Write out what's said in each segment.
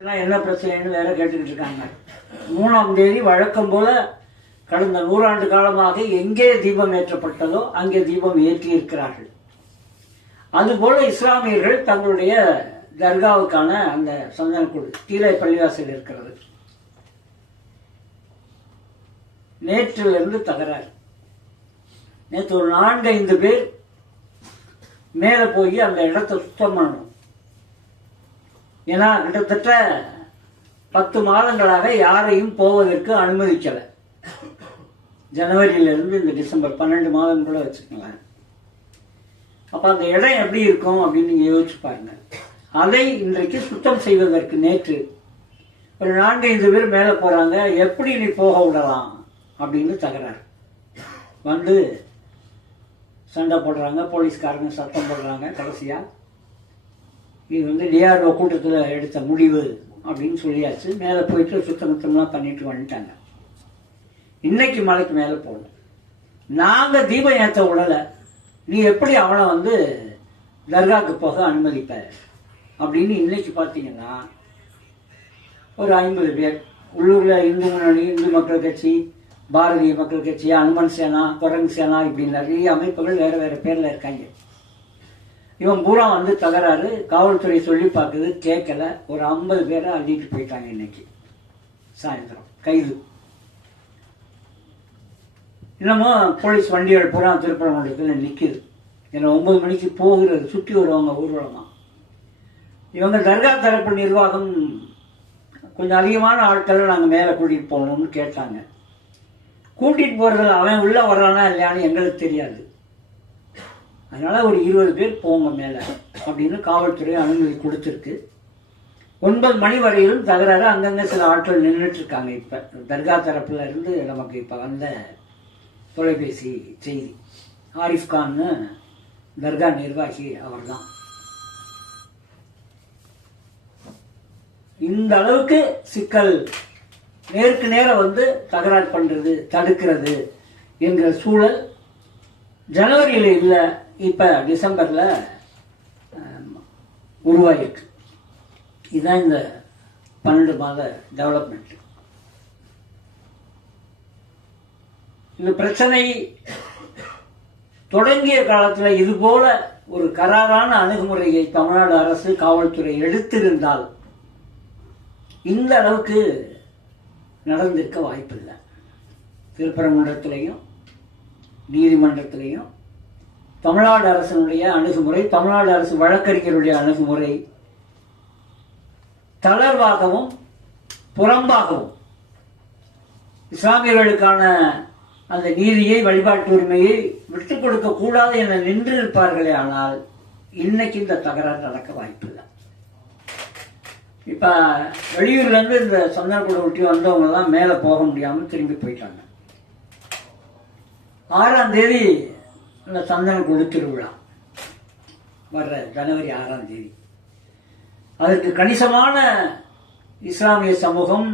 என்ன பிரச்சனைன்னு வேற கேட்டுக்கிட்டு இருக்காங்க. மூணாம் தேதி வழக்கம் போல கடந்த நூறாண்டு காலமாக எங்கே தீபம் ஏற்றப்பட்டதோ அங்கே தீபம் ஏற்றி இருக்கிறார்கள் அதுபோல இஸ்லாமியர்கள் தங்களுடைய தர்காவுக்கான அந்த சந்தனக்குழு கீழே பள்ளிவாசல் இருக்கிறது. நேற்றிலிருந்து தகராறு. நேற்று ஒரு நான்கு ஐந்து பேர் மேலே போய் அந்த இடத்தை சுத்தம் பண்ணணும். ஏன்னா கிட்டத்தட்ட பத்து மாதங்களாக யாரையும் போவதற்கு அனுமதிக்கலை. ஜனவரியிலிருந்து இந்த டிசம்பர் பன்னெண்டு மாதம் கூட வச்சுக்கலாம் அப்போ அந்த இடம் எப்படி இருக்கும் அப்படின்னு நீங்கள் யோசிச்சு பாருங்க. அதை இன்றைக்கு சுத்தம் செய்வதற்கு நேற்று ஒரு நான்கு ஐந்து பேர் மேலே போகிறாங்க எப்படி நீ போக விடலாம் அப்படின்னு தகராறு. வந்து சண்டை போடுறாங்க போலீஸ்காரங்க சத்தம் போடுறாங்க கடைசியாக இது வந்து டிஆர்ஓ கூட்டத்தில் எடுத்த முடிவு அப்படின்னு சொல்லியாச்சு. மேலே போயிட்டு சுத்தம் சுத்தம்லாம் பண்ணிட்டு வந்துட்டாங்க. இன்னைக்கு மலைக்கு மேலே போகணும் நாங்கள் தீபம் ஏற்ற விடலை நீ எப்படி அவனை வந்து தர்காவுக்கு போக அனுமதிப்ப? அப்படின்னு இன்னைக்கு பார்த்தீங்கன்னா ஒரு ஐம்பது பேர். உள்ளூரில் இந்து முன்னணி இந்து மக்கள் கட்சி பாரதிய மக்கள் கட்சி அனுமன் சேனா குரங்கு சேனா இப்படி நிறைய அமைப்புகள் வேறு வேறு பேரில் இருக்காங்க. இவன் பூரா வந்து தகராறு. காவல்துறை சொல்லி பார்க்குது கேட்கல ஒரு ஐம்பது பேரை அள்ளிட்டு போயிட்டாங்க இன்னைக்கு. சாயந்தரம். கைது. இன்னமும் போலீஸ் வண்டிகள் பூரா திருப்பரங்குன்றத்தில் நிற்கிது ஏன்னா ஒன்பது மணிக்கு போகிறது சுற்றி வருவாங்க ஊர்வலமாக இவங்க தர்கா தரப்பு நிர்வாகம் கொஞ்சம் அதிகமான ஆட்களை நாங்கள் மேலே கூட்டிகிட்டு போகணும்னு கேட்டாங்க. கூட்டிகிட்டு போகிறதுல அவன் உள்ளே வர்றானா இல்லையான்னு எங்களுக்கு தெரியாது. அதனால் ஒரு இருபது பேர் போங்க மேலே அப்படின்னு காவல்துறை அனுமதி கொடுத்துருக்கு. ஒன்பது மணி வரையிலும் தகராறு. அங்கங்கே சில ஆட்கள் நின்றுட்டு இருக்காங்க இப்போ. தர்கா தரப்புல இருந்து நமக்கு இப்போ வந்த தொலைபேசி செய்தி. ஆரிஃப் கான்னு தர்கா நிர்வாகி அவர் தான் இந்த அளவுக்கு சிக்கல். நேருக்கு நேரம் வந்து தகராறு பண்ணுறது தடுக்கிறது என்கிற சூழல் ஜனவரியில் இல்லை. இப்போ டிசம்பரில் உருவாயிருக்கு. இதுதான் இந்த பன்னெண்டு மாத டெவலப்மெண்ட் இந்த பிரச்சனை தொடங்கிய காலத்தில் இது போல ஒரு கராரான அணுகுமுறையை தமிழ்நாடு அரசு காவல்துறை எடுத்திருந்தால் இந்த அளவுக்கு நடந்திருக்க வாய்ப்பில்லை. திருப்பரங்குன்றத்திலையும் நீதிமன்றத்திலையும் தமிழ்நாடு அரசினுடைய அணுகுமுறை தமிழ்நாடு அரசு வழக்கறிஞருடைய அணுகுமுறை தளர்வாகவும் புறம்பாகவும் இஸ்லாமியர்களுக்கான அந்த நீதியை வழிபாட்டு உரிமையை விட்டுக் கொடுக்க கூடாது என நின்று இருப்பார்களே ஆனால் இன்னைக்கு இந்த தகராறு நடக்க வாய்ப்பில்லை. இப்ப வெளியூர்ல இருந்து இந்த சந்தனக்கூட ஒட்டி வந்தவங்க எல்லாம் மேல போக முடியாம திரும்பி போயிட்டாங்க. ஆறாம் தேதி அந்த சந்தன குழு திருவிழா வர்ற ஜனவரி ஆறாம் தேதி. அதற்கு கணிசமான இஸ்லாமிய சமூகம்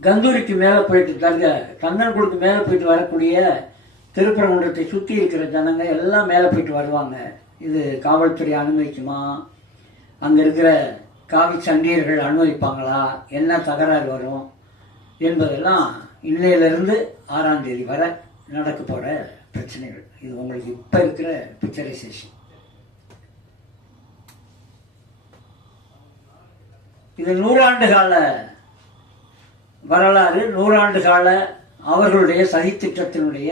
கந்தூரிக்கு மேலே போயிட்டு தங்க கந்தன்குடிக்கு மேலே போயிட்டு வரக்கூடிய திருப்பரங்குன்றத்தை சுற்றி இருக்கிற ஜனங்க எல்லாம் மேலே போயிட்டு வருவாங்க. இது காவல்துறை அனுமதிக்குமா? அங்கே இருக்கிற காவி சண்டியர்கள் அனுமதிப்பாங்களா? என்ன தகராறு வரும்? என்பதெல்லாம் இன்னையிலிருந்து ஆறாம் தேதி வரை நடக்க போகிற பிரச்சனைகள். இது உங்களுக்கு இப்போ இருக்கிற பிக்சரைசேஷன் இது நூறாண்டு கால வரலாறு நூறாண்டு கால அவர்களுடைய சதித்திட்டத்தினுடைய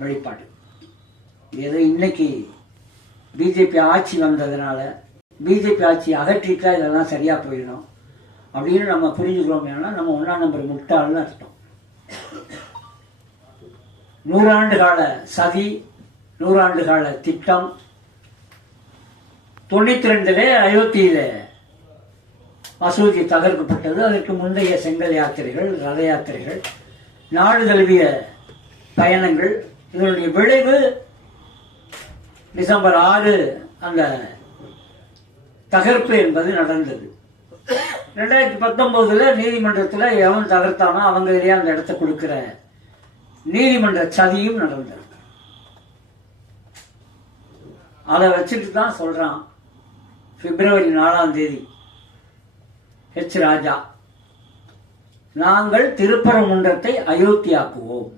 வெளிப்பாடு. ஏதோ இன்னைக்கு பிஜேபி ஆட்சி வந்ததுனால பிஜேபி ஆட்சி அகற்றிட்டா இதெல்லாம் சரியா போயிடும் அப்படின்னு நம்ம புரிஞ்சுக்கிறோம் ஏன்னா நம்ம ஒன்றாம் நம்பர் முட்டாள்னு அர்த்தம். நூறாண்டு கால சதி நூறாண்டு கால திட்டம். தொண்ணூத்தி ரெண்டுல அயோத்தியில மசூதி தகர்க்கப்பட்டது. அதற்கு முந்தைய செங்கல் யாத்திரைகள் ரத யாத்திரைகள் நாடு தழுவிய பயணங்கள். இதனுடைய விளைவு டிசம்பர் ஆறு அந்த தகர்ப்பு என்பது நடந்தது. ரெண்டாயிரத்தி பத்தொன்பதுல நீதிமன்றத்தில் எவன் தகர்த்தானோ அவங்க அந்த இடத்த கொடுக்கிற நீதிமன்ற சதியும் நடந்திருக்கு. அதை வச்சுட்டு தான் சொல்றான் பிப்ரவரி நாலாம் தேதி ஹெச் ராஜா. நாங்கள் திருப்பரங்குன்றத்தை அயோத்தியாக்குவோம்.